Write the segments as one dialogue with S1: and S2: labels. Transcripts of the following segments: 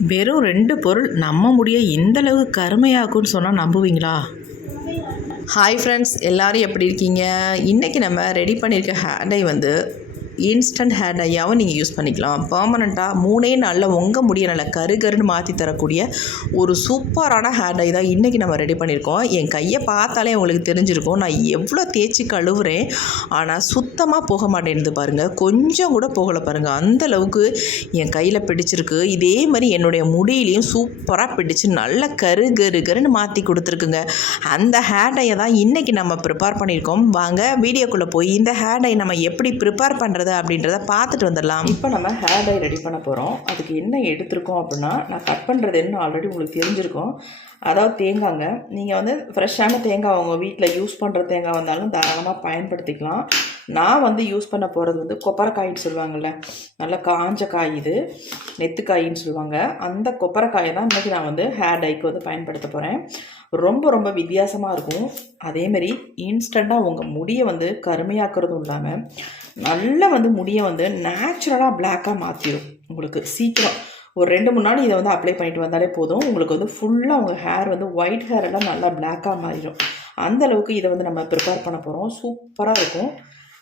S1: வெறும் ரெண்டு பொருள். நம்ம முடிய இந்த அளவு கருமையாக்கும்னு சொன்னால் நம்புவீங்களா? ஹாய் ஃப்ரெண்ட்ஸ் எல்லாரும் எப்படி இருக்கீங்க? இன்றைக்கி நம்ம ரெடி பண்ணியிருக்க ஹேண்டை வந்து இன்ஸ்டன்ட் ஹேர் டையாகவும் நீங்கள் யூஸ் பண்ணிக்கலாம். பர்மனெண்ட்டாக மூணே நாளில் உங்கள் முடிய நல்லா கருகருன்னு மாற்றி தரக்கூடிய ஒரு சூப்பரான ஹேர் டை தான் இன்றைக்கி நம்ம ரெடி பண்ணியிருக்கோம் என் கையை பார்த்தாலே உங்களுக்கு தெரிஞ்சிருக்கும். நான் எவ்வளோ தேய்ச்சி கழுவுறேன் ஆனால் சுத்தமாக போக மாட்டேன்து பாருங்கள் கொஞ்சம் கூட போகலை பாருங்கள் அந்த அளவுக்கு என் கையில் பிடிச்சிருக்கு. இதே மாதிரி என்னுடைய முடியிலையும் சூப்பராக பிடிச்சு நல்ல கரு கரு கருன்னு மாற்றி கொடுத்துருக்குங்க. அந்த ஹேர் டையை தான் இன்றைக்கி நம்ம ப்ரிப்பேர் பண்ணியிருக்கோம் வாங்க வீடியோக்குள்ளே போய் இந்த ஹேர் டை நம்ம எப்படி ப்ரிப்பேர் பண்ணுறது அப்படின்றத பார்த்துட்டு வந்துடலாம். இப்போ நம்ம ஹேர் டை ரெடி பண்ண போகிறோம் அதுக்கு என்ன எடுத்திருக்கோம் அப்படின்னா நான் கட் பண்ணுறது என்ன ஆல்ரெடி உங்களுக்கு தெரிஞ்சிருக்கும். அதாவது தேங்காங்க. நீங்கள் வந்து ஃப்ரெஷ்ஷான தேங்காய் உங்கள் வீட்டில் யூஸ் பண்ணுற தேங்காய் வந்தாலும் தாராளமாக பயன்படுத்திக்கலாம். நான் வந்து யூஸ் பண்ண போகிறது வந்து கொப்பரைக்காயின்னு சொல்லுவாங்கள்ல நல்ல காஞ்ச காய் இது. நெத்துக்காயின்னு சொல்லுவாங்க. அந்த கொப்பரைக்காயை தான் இன்றைக்கி நான் வந்து ஹேர் டைக்கு வந்து பயன்படுத்த போகிறேன் ரொம்ப ரொம்ப வித்தியாசமாக இருக்கும். அதேமாரி இன்ஸ்டண்ட்டாக உங்கள் முடியை வந்து கருமையாக்குறதும் இல்லாமல் நல்லா வந்து முடியை வந்து நேச்சுரலாக பிளாக்காக மாற்றிடும் உங்களுக்கு சீக்கிரம். ஒரு ரெண்டு மூணு நாள் இதை வந்து அப்ளை பண்ணிட்டு வந்தாலே போதும். உங்களுக்கு வந்து ஃபுல்லாக உங்கள் ஹேர் வந்து ஒயிட் ஹேர் எல்லாம் நல்லா பிளாக்காக மாறிடும் அந்த அளவுக்கு இதை வந்து நம்ம ப்ரிப்பேர் பண்ண போகிறோம் சூப்பராக இருக்கும்.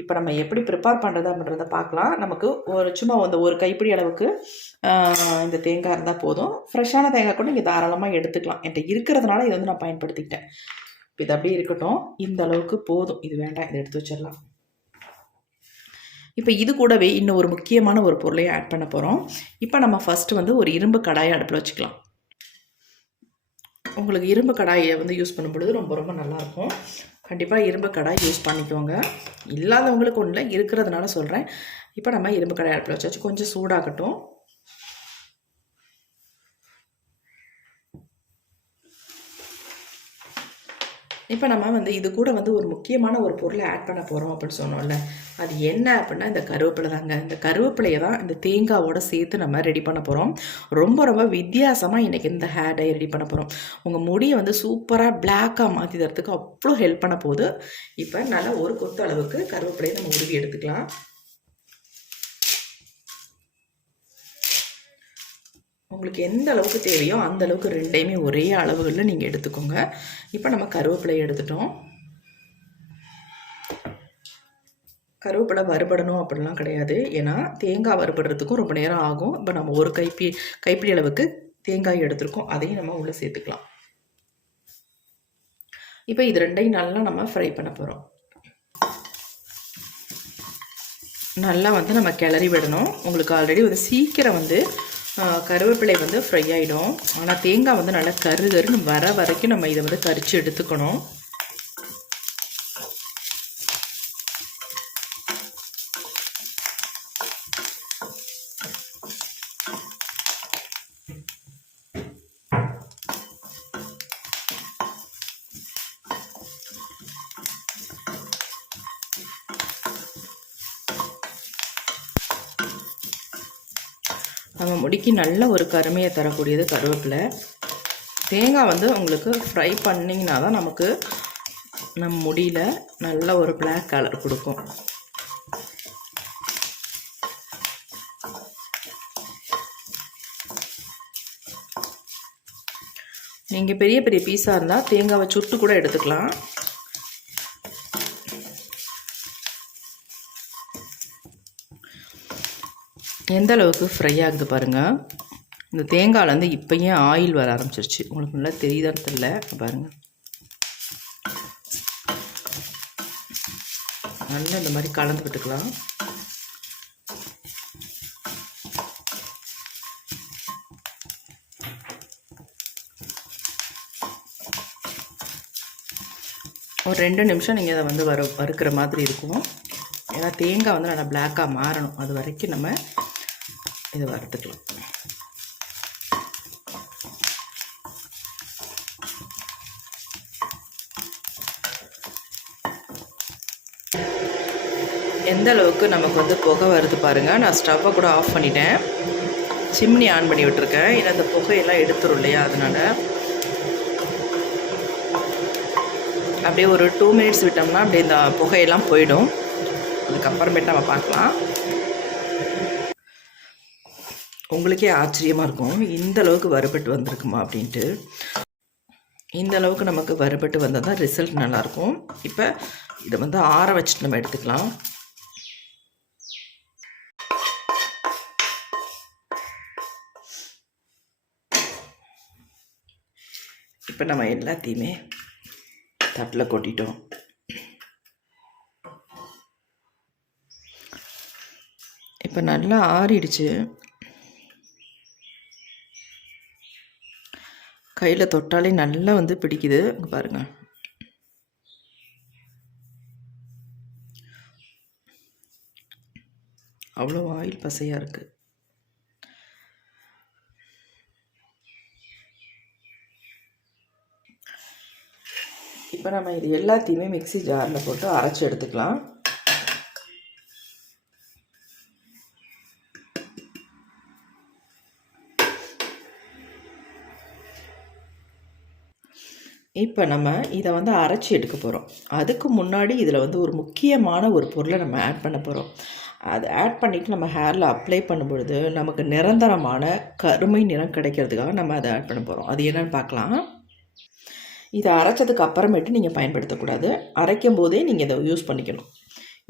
S1: இப்போ நம்ம எப்படி ப்ரிப்பேர் பண்ணுறது அப்படின்றத பார்க்கலாம். நமக்கு ஒரு சும்மா வந்து ஒரு கைப்பிடி அளவுக்கு இந்த தேங்காய் இருந்தால் போதும். ஃப்ரெஷ்ஷான தேங்காய் கூட நீங்கள் தாராளமாக எடுத்துக்கலாம். என்கிட்ட இருக்கிறதுனால இதை வந்து நான் பயன்படுத்திக்கிட்டேன். இப்போ இது அப்படியே இருக்கட்டும். இந்த அளவுக்கு போதும். இது வேண்டாம். இதை எடுத்து வச்சிடலாம். இப்போ இது கூடவே இன்னும் ஒரு முக்கியமான ஒரு பொருளையும் ஆட் பண்ண போகிறோம் இப்போ நம்ம ஃபஸ்ட்டு வந்து ஒரு இரும்பு கடாயை அடுப்பில் வச்சுக்கலாம். உங்களுக்கு இரும்பு கடாயை வந்து யூஸ் பண்ணும் பொழுது ரொம்ப ரொம்ப நல்லாயிருக்கும். கண்டிப்பாக இரும்பு கடாய் யூஸ் பண்ணிக்கோங்க. இல்லாதவங்களுக்கு ஒன்றும் இல்லை இருக்கிறதுனால சொல்கிறேன் இப்போ நம்ம இரும்பு கடாய் அடுப்பில் வச்சாச்சு. கொஞ்சம் சூடாகட்டும். இப்போ நம்ம வந்து இது கூட வந்து ஒரு முக்கியமான ஒரு பொருளை ஆட் பண்ண போகிறோம் அப்படின்னு சொன்னோம்ல. அது என்ன அப்படின்னா இந்த கருவேப்பிலை தாங்க. இந்த கருவேப்பிலையை தான் இந்த தேங்காவோட சேர்த்து நம்ம ரெடி பண்ண போகிறோம் ரொம்ப ரொம்ப வித்தியாசமாக இன்றைக்கி இந்த ஹேர் டை ரெடி பண்ண போகிறோம் உங்கள் முடியை வந்து சூப்பராக பிளாக்காக மாற்றி தரத்துக்கு அவ்வளோ ஹெல்ப் பண்ண போகுது. இப்போ நல்லா ஒரு கொத்து அளவுக்கு கருவேப்பிலையை நம்ம உருவி எடுத்துக்கலாம். உங்களுக்கு எந்த அளவுக்கு தேவையோ அந்த அளவுக்கு ரெண்டையுமே ஒரே அளவுகளில் நீங்கள் எடுத்துக்கோங்க. இப்போ நம்ம கருவேப்பிலை எடுத்துட்டோம். கருவேப்பிலை வறுபடணும் அப்படிலாம் கிடையாது. ஏன்னா தேங்காய் வறுபடுறதுக்கும் ரொம்ப நேரம் ஆகும். இப்போ நம்ம ஒரு கைப்பி கைப்பிடி அளவுக்கு தேங்காய் எடுத்திருக்கோம். அதையும் நம்ம உள்ளே சேர்த்துக்கலாம். இப்போ இது ரெண்டையும் நல்லா நம்ம ஃப்ரை பண்ண போகிறோம் நல்லா வந்து நம்ம கிளறி விடணும். உங்களுக்கு ஆல்ரெடி வந்து சீக்கிரம் வந்து கருவேப்பிலை வந்து ஃப்ரை ஆகிடும் ஆனால் தேங்காய் வந்து நல்லா கரு கருன்னு வர வரைக்கும் நம்ம இதை வந்து கரித்து எடுத்துக்கணும். நம்ம முடிக்கு நல்ல ஒரு கருமையை தரக்கூடியது கருவேப்பிலை. தேங்காய் வந்து உங்களுக்கு ஃப்ரை பண்ணிங்கன்னா தான் நமக்கு நம்ம முடியில் நல்ல ஒரு பிளாக் கலர் கொடுக்கும். நீங்கள் பெரிய பெரிய பீஸாக இருந்தால் தேங்காவை சுட்டு கூட எடுத்துக்கலாம். எந்த அளவுக்கு ஃப்ரை ஆகுது பாருங்கள் இந்த தேங்காயிலேருந்து இப்போயே ஆயில் வர ஆரம்பிச்சிருச்சு. உங்களுக்கு நல்லா தெரியுதான்னு தெரில பாருங்கள் நல்லா இந்த மாதிரி கலந்து விட்டுக்கலாம். ஒரு ரெண்டு நிமிஷம் நீங்கள் அதை வந்து வறு வறுக்கிற மாதிரி இருக்கும். ஏன்னா தேங்காய் வந்து நல்லா பிளாக்காக மாறணும். அது வரைக்கும் நம்ம இதை வறுத்துக்கலாம் எந்த அளவுக்கு நமக்கு வந்து புகை வருது பாருங்கள் நான் ஸ்டவ்வை கூட ஆஃப் பண்ணிட்டேன். சிம்னி ஆன் பண்ணி விட்டுருக்கேன். ஏன்னா அந்த புகையெல்லாம் எடுத்துரும் இல்லையா அதனால். அப்படியே ஒரு டூ மினிட்ஸ் விட்டோம்னா அப்படியே இந்த புகையெல்லாம் போயிடும். அதுக்கப்புறமேட்டு நம்ம பார்க்கலாம். உங்களுக்கே ஆச்சரியமாக இருக்கும். இந்த அளவுக்கு வறுபட்டு வந்திருக்குமா அப்படின்ட்டு. இந்த அளவுக்கு நமக்கு வறுபட்டு வந்தால் தான் ரிசல்ட் நல்லாயிருக்கும். இப்போ இதை வந்து ஆற வச்சுட்டு நம்ம எடுத்துக்கலாம். இப்போ நம்ம எல்லாத்தையுமே தட்டில் கொட்டிட்டோம். இப்போ நல்லா ஆறிடுச்சு. கையில் தொட்டாலே நல்லா வந்து பிடிக்குது. பாருங்கள் அவ்வளோ ஆயில் பசையாக இருக்குது இப்போ நம்ம இது எல்லாத்தையுமே மிக்ஸி ஜாரில் போட்டு அரைச்சி எடுத்துக்கலாம். இப்போ நம்ம இதை வந்து அரைச்சி எடுக்க போகிறோம் அதுக்கு முன்னாடி இதில் வந்து ஒரு முக்கியமான ஒரு பொருளை நம்ம ஆட் பண்ண போகிறோம் அது ஆட் பண்ணிவிட்டு நம்ம ஹேரில் அப்ளை பண்ணும்பொழுது நமக்கு நிரந்தரமான கருமை நிறம் கிடைக்கிறதுக்காக நம்ம அதை ஆட் பண்ண போகிறோம் அது என்னென்னு பார்க்கலாம். இதை அரைச்சதுக்கு அப்புறமேட்டு நீங்கள் பயன்படுத்தக்கூடாது. அரைக்கும் போதே நீங்கள் இதை யூஸ் பண்ணிக்கணும்.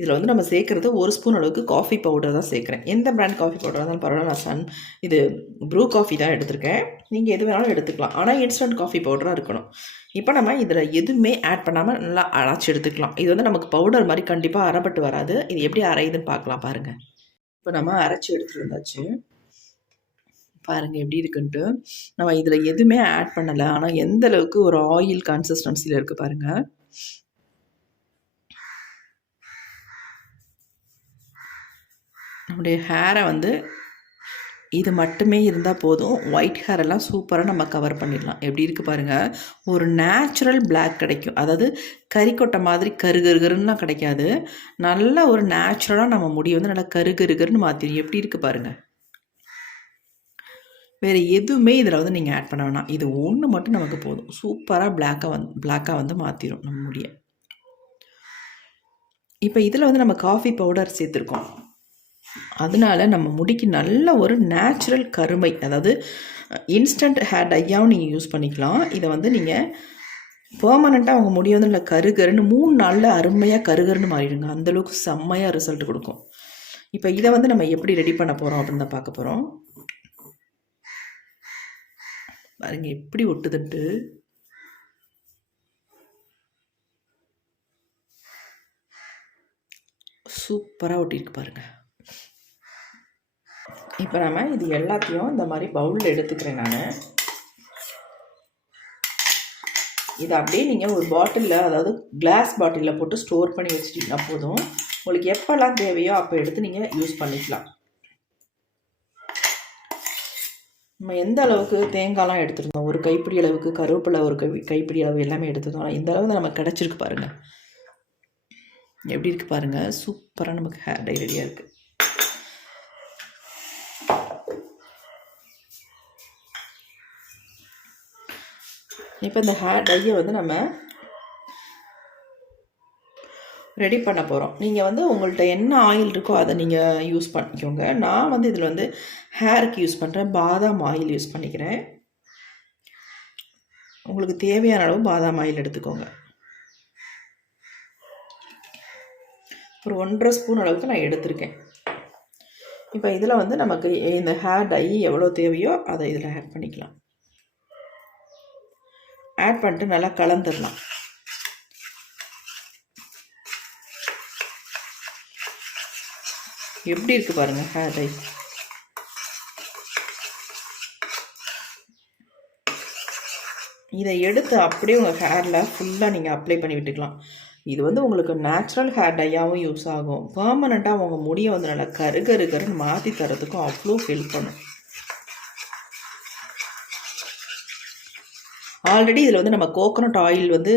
S1: இதில் வந்து நம்ம சேர்க்குறது ஒரு ஸ்பூன் அளவுக்கு காஃபி பவுடர் தான் சேர்க்குறேன். எந்த பிராண்ட் காஃபி பவுடர் இருந்தாலும் பரவாயில்ல நான் சன் இது ப்ரூ காஃபி தான் எடுத்திருக்கேன். நீங்கள் எது வேணாலும் எடுத்துக்கலாம். ஆனால் இன்ஸ்டன்ட் காஃபி பவுடராக இருக்கணும். இப்போ நம்ம இதில் எதுவுமே ஆட் பண்ணாமல் நல்லா அரைச்சி எடுத்துக்கலாம். இது வந்து நமக்கு பவுடர் மாதிரி கண்டிப்பாக அரைப்பட்டு வராது. இது எப்படி அரையுதுன்னு பார்க்கலாம் பாருங்கள் இப்போ நம்ம அரைச்சி எடுத்துகிட்டு வந்தாச்சு. பாருங்கள் எப்படி இருக்குன்ட்டு. நம்ம இதில் எதுவுமே ஆட் பண்ணலை. ஆனால் எந்த அளவுக்கு ஒரு ஆயில் கன்சிஸ்டன்சியில் இருக்குது பாருங்கள் நம்முடைய ஹேரை வந்து இது மட்டுமே இருந்தால் போதும். ஒயிட் ஹேரெல்லாம் சூப்பராக நம்ம கவர் பண்ணிடலாம். எப்படி இருக்குது பாருங்கள் ஒரு நேச்சுரல் பிளாக் கிடைக்கும். அதாவது கறிக்கொட்டை மாதிரி கரு கிடைக்காது. நல்ல ஒரு நேச்சுரலாக நம்ம முடி வந்து நல்லா கருகருகருன்னு மாற்றிடும் எப்படி இருக்குது பாருங்கள் வேறு எதுவுமே இதில் வந்து நீங்கள் ஆட் பண்ண வேணாம். இது ஒன்று மட்டும் நமக்கு போதும். சூப்பராக பிளாக்காக வந்து பிளாக்காக வந்து மாற்றிடும் நம்ம முடிய. இப்போ இதில் வந்து நம்ம காஃபி பவுடர் சேர்த்துருக்கோம். அதனால நம்ம முடிக்கு நல்ல ஒரு நேச்சுரல் கருமை அதாவது இன்ஸ்டன்ட் ஹேர் டையாகவும் நீங்கள் யூஸ் பண்ணிக்கலாம். இதை வந்து நீங்கள் பர்மனெண்ட்டாக அவங்க முடி வந்து இல்லை கருகருன்னு மூணு நாளில் அருமையாக கருகருன்னு மாறிடுங்க. அந்தளவுக்கு செம்மையாக ரிசல்ட் கொடுக்கும். இப்போ இதை வந்து நம்ம எப்படி ரெடி பண்ண போகிறோம் அப்படின்னு தான் பார்க்க போகிறோம் பாருங்க எப்படி ஒட்டுதுன்ட்டு. சூப்பராக ஒட்டியிருக்கு பாருங்கள் இப்போ நம்ம இது எல்லாத்தையும் இந்த மாதிரி பவுலில் எடுத்துக்கிறேன் நான். இதை அப்படியே நீங்கள் ஒரு பாட்டிலில் அதாவது கிளாஸ் பாட்டிலில் போட்டு ஸ்டோர் பண்ணி வச்சுட்டிங்கன்னா போதும். உங்களுக்கு எப்போல்லாம் தேவையோ அப்போ எடுத்து நீங்கள் யூஸ் பண்ணிக்கலாம். நம்ம எந்த அளவுக்கு தேங்காய்லாம் எடுத்துருந்தோம்? ஒரு கைப்பிடி அளவுக்கு கருவேப்பிலை ஒரு கை கைப்பிடி அளவு எல்லாமே எடுத்துருந்தோம். இந்த அளவு நமக்கு கிடச்சிருக்கு பாருங்கள் எப்படி இருக்குது பாருங்கள் சூப்பராக நமக்கு ஹேர் டை ரெடியாக இருக்குது இப்போ இந்த ஹேர் டையை வந்து நம்ம ரெடி பண்ண போகிறோம் நீங்கள் வந்து உங்கள்கிட்ட என்ன ஆயில் இருக்கோ அதை நீங்கள் யூஸ் பண்ணிக்கோங்க. நான் வந்து இதில் வந்து ஹேருக்கு யூஸ் பண்ணுறேன் பாதாம் ஆயில் யூஸ் பண்ணிக்கிறேன். உங்களுக்கு தேவையான அளவு பாதாம் ஆயில் எடுத்துக்கோங்க. ஒரு ஒன்றரை ஸ்பூன் அளவுக்கு நான் எடுத்திருக்கேன். இப்போ இதில் வந்து நமக்கு இந்த ஹேர் டை எவ்வளோ தேவையோ அதை இதில் ஆட் பண்ணிக்கலாம். ஆட் பண்ணிட்டு நல்லா கலந்துடலாம். எப்படி இருக்குது பாருங்கள் ஹேர் ரைஸ் இதை எடுத்து அப்படியே உங்கள் ஹேரில் ஃபுல்லாக நீங்கள் அப்ளை பண்ணி விட்டுக்கலாம். இது வந்து உங்களுக்கு நேச்சுரல் ஹேர் டையாகவும் யூஸ் ஆகும். பர்மனெண்ட்டாக உங்கள் முடியை வந்து நல்லா கரு கருன்னு மாற்றி தரத்துக்கும் அவ்வளோ ஹெல்ப் பண்ணும். ஆல்ரெடி இதில் வந்து நம்ம கோகோனட் ஆயில் வந்து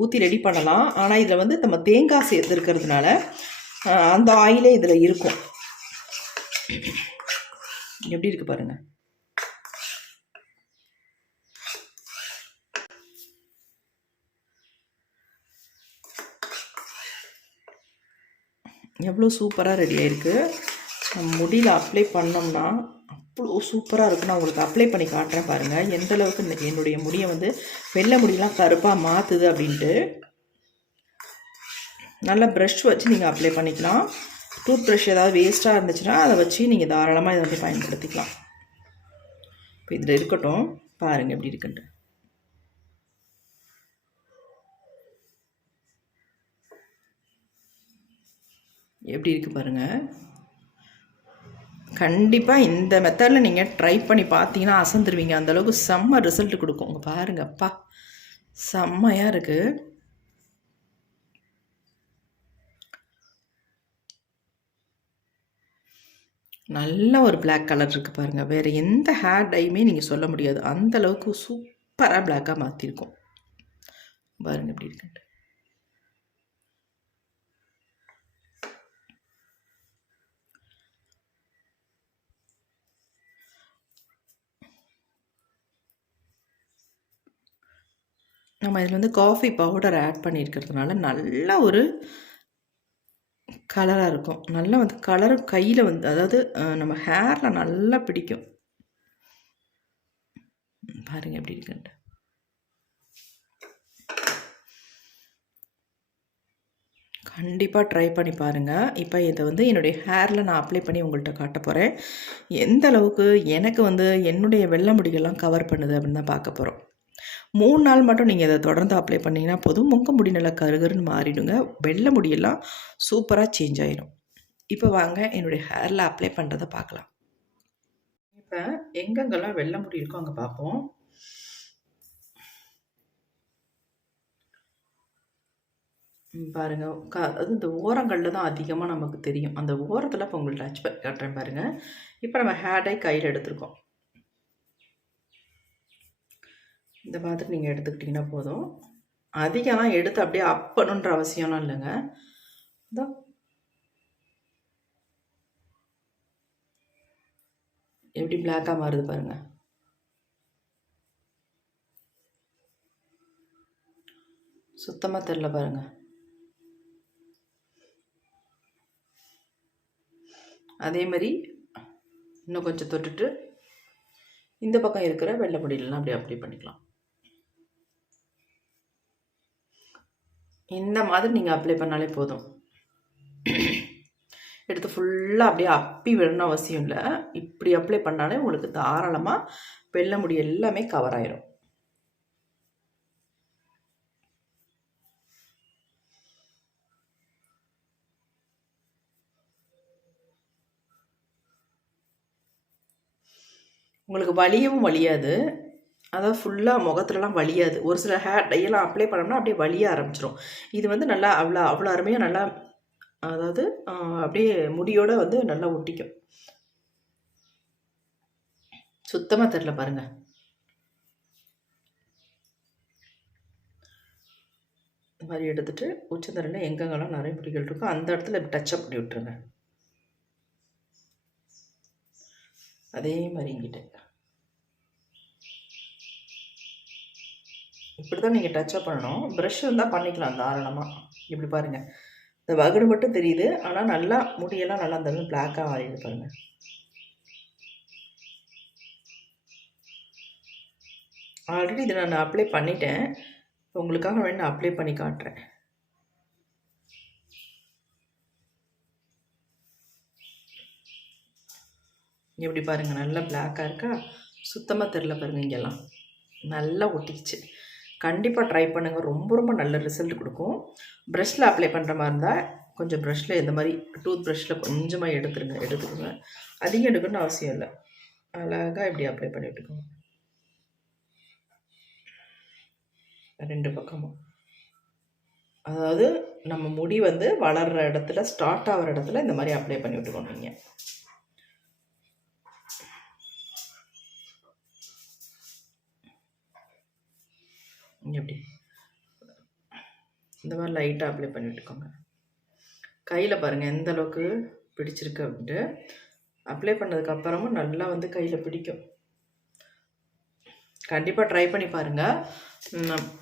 S1: ஊற்றி ரெடி பண்ணலாம். ஆனால் இதில் வந்து நம்ம தேங்காய் சேர்த்துருக்கிறதுனால அந்த ஆயிலே இதில் இருக்கும். எப்படி இருக்குது பாருங்கள் எவ்வளோ சூப்பராக ரெடி ஆயிருக்கு. நம்ம முடியில் அப்ளை பண்ணோம்னா அவ்வளோ சூப்பராக இருக்கும் நான் உங்களுக்கு அப்ளை பண்ணி காட்டுறேன் பாருங்கள் எந்த அளவுக்கு என்னுடைய முடியை வந்து வெள்ளை முடியெல்லாம் கருப்பாக மாற்றுது அப்படின்ட்டு. நல்லா ப்ரஷ் வச்சு நீங்கள் அப்ளை பண்ணிக்கலாம். டூத் ப்ரஷ் ஏதாவது வேஸ்ட்டாக இருந்துச்சுன்னா அதை வச்சு நீங்கள் தாராளமாக இதை வந்து பயன்படுத்திக்கலாம். இப்போ இதில் இருக்கட்டும். பாருங்கள் எப்படி இருக்குன்ட்டு. எப்படி இருக்குது பாருங்கள் கண்டிப்பாக இந்த மெத்தடில் நீங்கள் ட்ரை பண்ணி பார்த்தீங்கன்னா அசந்துருவீங்க. அந்தளவுக்கு செம்ம ரிசல்ட் கொடுக்கும். உங்கள் பாருங்கப்பா செம்மையாக இருக்குது நல்ல ஒரு பிளாக் கலர் இருக்குது பாருங்கள் வேறு எந்த ஹேர் டைமே நீங்கள் சொல்ல முடியாது. அந்தளவுக்கு சூப்பராக பிளாக்காக மாற்றிருக்கும் பாருங்கள் எப்படி இருக்குன்ட்டு. நம்ம இதில் வந்து காஃபி பவுடர் ஆட் பண்ணியிருக்கிறதுனால நல்ல ஒரு கலராக இருக்கும். நல்லா வந்து கலரும் கையில் வந்து அதாவது நம்ம ஹேரில் நல்லா பிடிக்கும். பாருங்கள் பாருங்க எப்படி இருக்குன்ட்டு. கண்டிப்பாக ட்ரை பண்ணி பாருங்கள் இப்போ இதை வந்து என்னுடைய ஹேரில் நான் அப்ளை பண்ணி உங்கள்கிட்ட காட்ட போகிறேன் எந்த அளவுக்கு எனக்கு வந்து என்னுடைய வெள்ளை முடிகள்லாம் கவர் பண்ணுது அப்படின்னு தான் பார்க்க போகிறோம் மூணு நாள் மட்டும் நீங்கள் இதை தொடர்ந்து அப்ளை பண்ணிங்கன்னா போதும். உங்கள் முடி நல்லா கருகருன்னு மாறிடுங்க. வெள்ளை முடியெல்லாம் சூப்பராக சேஞ்ச் ஆகிடும் இப்போ வாங்க என்னுடைய ஹேரில் அப்ளை பண்ணுறதை பார்க்கலாம். இப்போ எங்கெங்கெல்லாம் வெள்ளை முடி இருக்கோ அங்கே பார்ப்போம். பாருங்கள் பாருங்க. க அது இந்த ஓரங்களில் தான் அதிகமாக நமக்கு தெரியும். அந்த ஓரத்தில் இப்போ உங்களுக்கு டச் பண்ணி காட்டுறேன் பாருங்கள் இப்போ நம்ம ஹேர் டை கையில் எடுத்திருக்கோம். இந்த மாதிரி நீங்கள் எடுத்துக்கிட்டிங்கன்னா போதும். அதிகம்லாம் எடுத்து அப்படியே அப்பணுன்ற அவசியம்லாம் இல்லைங்க. இதோ. எப்படி பிளாக்காக மாறுது பாருங்க. சுத்தமாக தெரில பாருங்க. அதே மாதிரி இன்னும் கொஞ்சம் தொட்டுட்டு இந்த பக்கம் இருக்கிற வெள்ளை முடியலாம் அப்படியே அப்ளை பண்ணிக்கலாம். இந்த மாதிரி நீங்கள் அப்ளை பண்ணாலே போதும். எடுத்து ஃபுல்லாக அப்படியே அப்பி விடணும் அவசியம் இல்லை. இப்படி அப்ளை பண்ணாலே உங்களுக்கு தாராளமாக வெள்ளை முடி எல்லாமே கவர் ஆயிரும். உங்களுக்கு வலியவும் வலியாது. அதாவது ஃபுல்லாக முகத்துலலாம் வலியாது. ஒரு சில ஹேர் டையெல்லாம் அப்ளை பண்ணோம்னா அப்படியே வலிய ஆரம்பிச்சிடும் இது வந்து நல்லா அவ்வளோ அவ்வளோ அருமையாக நல்லா அதாவது அப்படியே முடியோட வந்து நல்லா ஒட்டிக்கும். சுத்தமாக தெரில பாருங்கள் இந்த மாதிரி எடுத்துகிட்டு உச்சந்தரில் எங்கெங்கெல்லாம் நிறைய முடிகள் இருக்கோ அந்த இடத்துல டச்சப் பண்ணி விட்டுருங்க. அதே மாதிரி இங்கிட்ட. இப்படி தான் நீங்கள் டச்சப் பண்ணணும். ப்ரஷ் இருந்தால் பண்ணிக்கலாம் தாராளமாக இப்படி பாருங்கள் இந்த வகுடு மட்டும் தெரியுது. ஆனால் நல்லா முடியெல்லாம் நல்லா அந்த பிளாக்காக ஆயிடுது பாருங்கள் ஆல்ரெடி இதை நான் அப்ளை பண்ணிட்டேன். உங்களுக்காக வேணும் நான் அப்ளை பண்ணி காட்டுறேன். எப்படி பாருங்கள் நல்லா பிளாக்காக இருக்கா? சுத்தமாக தெரில பாருங்கள் இங்கெல்லாம். நல்லா ஒட்டிக்கிச்சு. கண்டிப்பாக ட்ரை பண்ணுங்கள் ரொம்ப ரொம்ப நல்ல ரிசல்ட் கொடுக்கும். ப்ரெஷ்ஷில் அப்ளை பண்ணுற மாதிரி இருந்தால் கொஞ்சம் ப்ரெஷ்ஷில் இந்த மாதிரி டூத் ப்ரஷில் கொஞ்சமாக எடுத்துருங்க எடுத்துக்கோங்க. அதிகம் எடுக்கணும்னு அவசியம் இல்லை. அழகாக இப்படி அப்ளை பண்ணி விட்டுக்கோங்க ரெண்டு பக்கமும். அதாவது நம்ம முடி வந்து வளர்கிற இடத்துல ஸ்டார்ட் ஆகிற இடத்துல இந்த மாதிரி அப்ளை பண்ணி விட்டுக்கணும் நீங்கள் இங்கே எப்படி? இந்த மாதிரி லைட்டாக அப்ளை பண்ணிட்டுக்கோங்க கையில் பாருங்கள் எந்த அளவுக்கு பிடிச்சிருக்கு அப்படின்ட்டு. அப்ளை பண்ணதுக்கப்புறமும் நல்லா வந்து கையில் பிடிக்கும். கண்டிப்பாக ட்ரை பண்ணி பாருங்கள்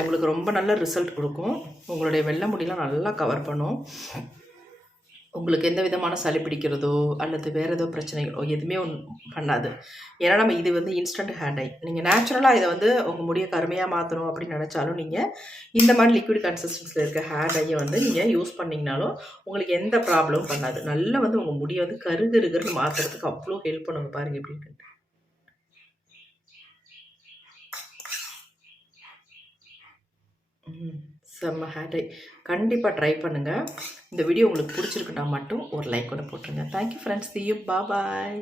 S1: உங்களுக்கு ரொம்ப நல்ல ரிசல்ட் கொடுக்கும். உங்களுடைய வெள்ளை முடியெல்லாம் நல்லா கவர் பண்ணும். உங்களுக்கு எந்த விதமான சளி பிடிக்கிறதோ அல்லது வேறு ஏதோ பிரச்சனைகளோ எதுவுமே ஒன் பண்ணாது. ஏன்னா நம்ம இது வந்து இன்ஸ்டன்ட் ஹேண்ட் ஐ நீங்கள் நேச்சுரலாக இதை வந்து உங்கள் முடியை கருமையாக மாற்றணும் அப்படின்னு நினச்சாலும் நீங்கள் இந்த மாதிரி லிக்விட் கன்சிஸ்டன்சியில் இருக்க ஹேண்ட் ஐயை வந்து நீங்கள் யூஸ் பண்ணிங்கனாலும் உங்களுக்கு எந்த ப்ராப்ளமும் பண்ணாது. நல்லா வந்து உங்கள் முடியை வந்து கருகருகருன்னு மாற்றுறதுக்கு அவ்வளோ ஹெல்ப் பண்ணுங்க பாருங்கள் எப்படின்னு ம் செம்ம ஹேர் டை கண்டிப்பாக ட்ரை பண்ணுங்கள் இந்த வீடியோ உங்களுக்கு பிடிச்சிருக்குன்னா மட்டும் ஒரு லைக் கூட போட்டுருங்க. தேங்க்யூ ஃப்ரெண்ட்ஸ் தியூ யூ பாய்